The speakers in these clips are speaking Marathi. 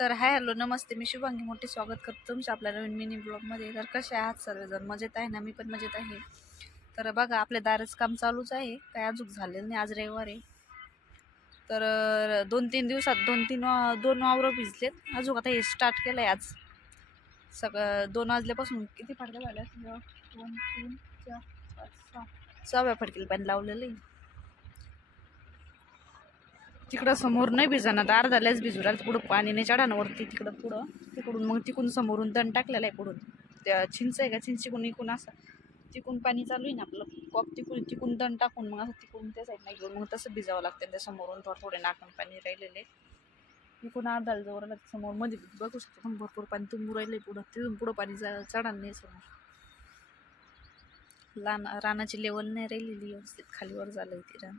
तर हाय हॅलो नमस्ते. मी शुभांगी मोठे स्वागत करतो तुमच्या आपल्या नवीन मिनी ब्लॉगमध्ये. तर कसे आहात सर्वजण? मजेत आहे ना? मी पण मजेत आहे. तर बघा आपल्या दारच काम चालूच आहे. काय अजून झालेलं नाही. आज रविवार आहे. तर दोन तीन दिवसात दोन तीन वा- दोन वावरं भिजलेत. अजून आता हे स्टार्ट केलं आहे आज. सगळं दोन वाजल्यापासून किती फडक्या झाल्या दोन तीन चार पाच सहा. सहाव्या फडकीला पण लावलेलं आहे. तिकडं समोर नाही भिजाना आता अर्धा लयच भिजू राहिलं पुढं पाणी नाही चढा वरती तिकडं पुढं तिकडून मग तिकडून समोरून तण टाकलेलं आहे पुढून. त्या चिंच आहे का? चिंचीकडून इकून असं तिकडून पाणी चालू आहे ना आपलं. कॉप तिकडून तिकडून तण टाकून मग असं तिकडून त्या साईडला घेऊन मग तसं भिजावं लागतं. त्या समोरून थोडं थोडे नाकण पाणी राहिलेले इकडून अर्धाला जवळ समोर मध्ये बघू शकतो. पण भरपूर पाणी तुंबू राहिलं पुढं. तिथून पुढं पाणी जा नाही समोर. लहान रानाची लेवल नाही राहिलेली. व्यवस्थित खालीवर झालं आहे ती रान.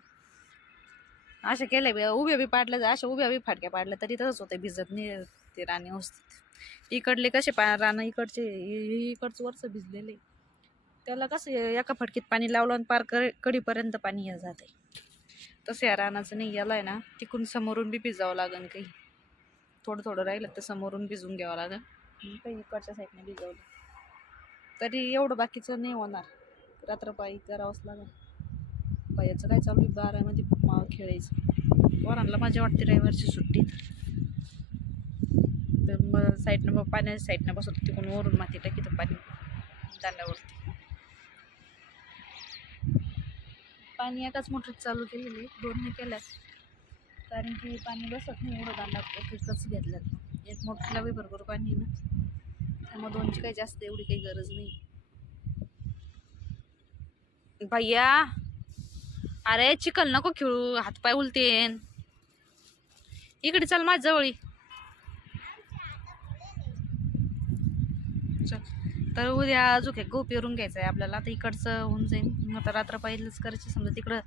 अशा केल्या बी उभ्या बी पाडल्या जा अशा उभ्या बी फाटक्या पाडल्या तरी तसंच होतं भिजत नाही ते रान व्यवस्थित. इकडले कसे पा रानं इकडचे इकडचं वरचं भिजलेले. त्याला कसं एका फटकीत पाणी लावलं आणि पारकडे कडीपर्यंत पाणी हे जाते तसं या रानाचं नाही याला आहे ना तिकडून समोरून बी भिजावं लागन काही. थोडं थोडं राहिलं तर समोरून भिजून घ्यावं लागेल काही इकडच्या साईडने भिजवलं. तरी एवढं बाकीचं नाही होणार. रात्रपाळी करावंच लागेल याचं काय चालू आहे? बारामध्ये मा खेळायचं. पोरांना माझ्या वाटते रविवारची सुट्टी. तर मग साईडनं मग पाण्याच्या साईडनं बसत तिकडून वरून माती टाकी तर पाणी दांड्यावरती पाणी एकाच मोटरीत चालू केलेली दोन केल्यास कारण की पाणी बसत नाही एवढं दांडा एकच घेतल्यात. एक मोटरीला बी भरपूर पाणी ना. त्यामुळे दोनची काही जास्त एवढी काही गरज नाही. भैया! अरे चिकल नको खेळू. हातपाय उलतेन इकडे चल माझ्या जवळ. चल. तर उद्या अजून एक गहू पेरून घ्यायचं आहे आपल्याला. आता इकडचं होऊन जाईल मग आता रात्र पाहिलंच करायची. समजा तिकडं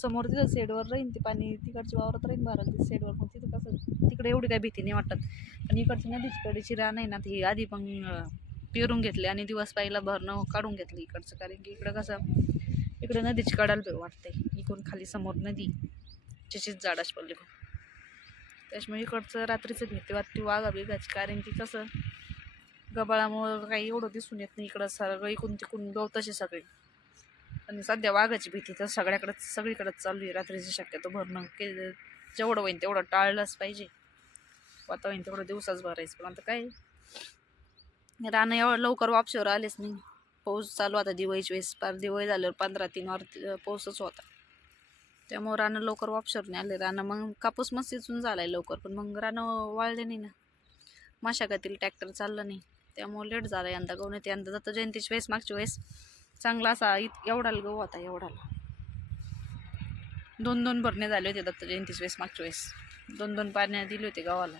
समोर तिथं सेडवर राहीन ते पाणी. तिकडच्या वावरात राहीन बारा सेडवर पण तिथं कसं तिकडे एवढी काय भीती नाही वाटत. पण इकडची नदीची कडेची रान आहे ना ती आधी पण पेरून घेतली आणि दिवस पाहिला भरणं काढून घेतलं इकडचं. कारण की इकडं कसं इकडे नदीची कडाला बी वाटते इकडून खाली समोर नदी त्याचीच झाडाच पडले खूप त्याच्यामुळे इकडचं रात्रीचं भीती वाटते वाघा बिगाची कारण की कसं गबाळामुळं काही एवढं दिसून येत नाही इकडं सगळं इकडून तिकडून गवताचे सगळे. आणि सध्या वाघाची भीती तर सगळ्याकडंच सगळीकडंच चालू आहे रात्रीची शक्यतो भरणं. की जेवढं होईन तेवढं टाळलंच पाहिजे. वातावरण तेवढं दिवसाच भरायचं. पण आता काय रानं एवढं लवकर वापशीवर आलेच नाही. पाऊस चालू आता दिवाळीच्या वेळेस पार दिवाळी झाल्यावर पंधरा तीन वर पाऊसच होता. त्यामुळं रानं लवकर वापशीवर नाही आले. रानं मग कापूस मस्त इचून आहे लवकर पण मग रानं वाळले नाही ना. मशागतील ट्रॅक्टर चाललं नाही. त्यामुळे लेट झाला यंदा. गहू नाही यंदा दत्त जयंतीच्या वेळेस मागच्या वेळेस चांगला असा इत एवढाला गहू होता एवढाला. दोन दोन भरणे झाले होते दत्त जयंतीच्या वेळेस मागच्या वेळेस. दोन दोन पाण्या दिले होते गावाला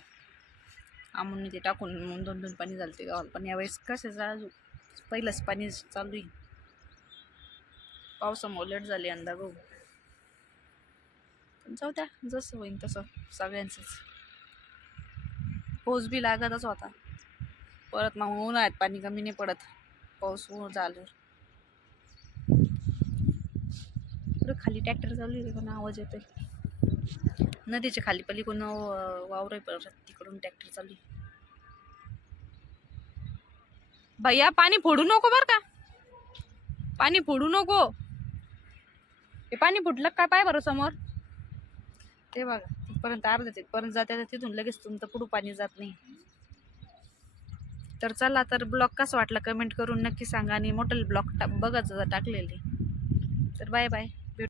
आमून ते टाकून मग दोन दोन पाणी झाले ते गावाला पण यावेळेस कशाचं अजून? पहिलंच पाणी चालू आहे. पावसामुळे लेट झाले यंदा गहू पण जाऊ द्या जसं होईन तसं सगळ्यांचंच. पाऊस बी लागतच होता. परत मग उन्हाळ्यात पाणी कमी नाही पडत. पाऊस ऊन झाल्यावर. खाली ट्रॅक्टर चालू आहे कोणा आवाज येतोय. नदीच्या खाली पलीकडून वावर आहे परत तिकडून ट्रॅक्टर चालू आहे. भैया पाणी फोडू नको बर का? पाणी फोडू नको. हे पाणी फुटलं काय पाय बरं समोर? ते बघा तिथपर्यंत अर्धा तिथपर्यंत जाते तिथून लगेच तुमचं पुढं पाणी जात नाही. तर चला तर ब्लॉग कसं वाटलं कमेंट करून नक्की सांगा आणि मोठं ब्लॉग टा बघा जर टाकलेले तर बाय बाय.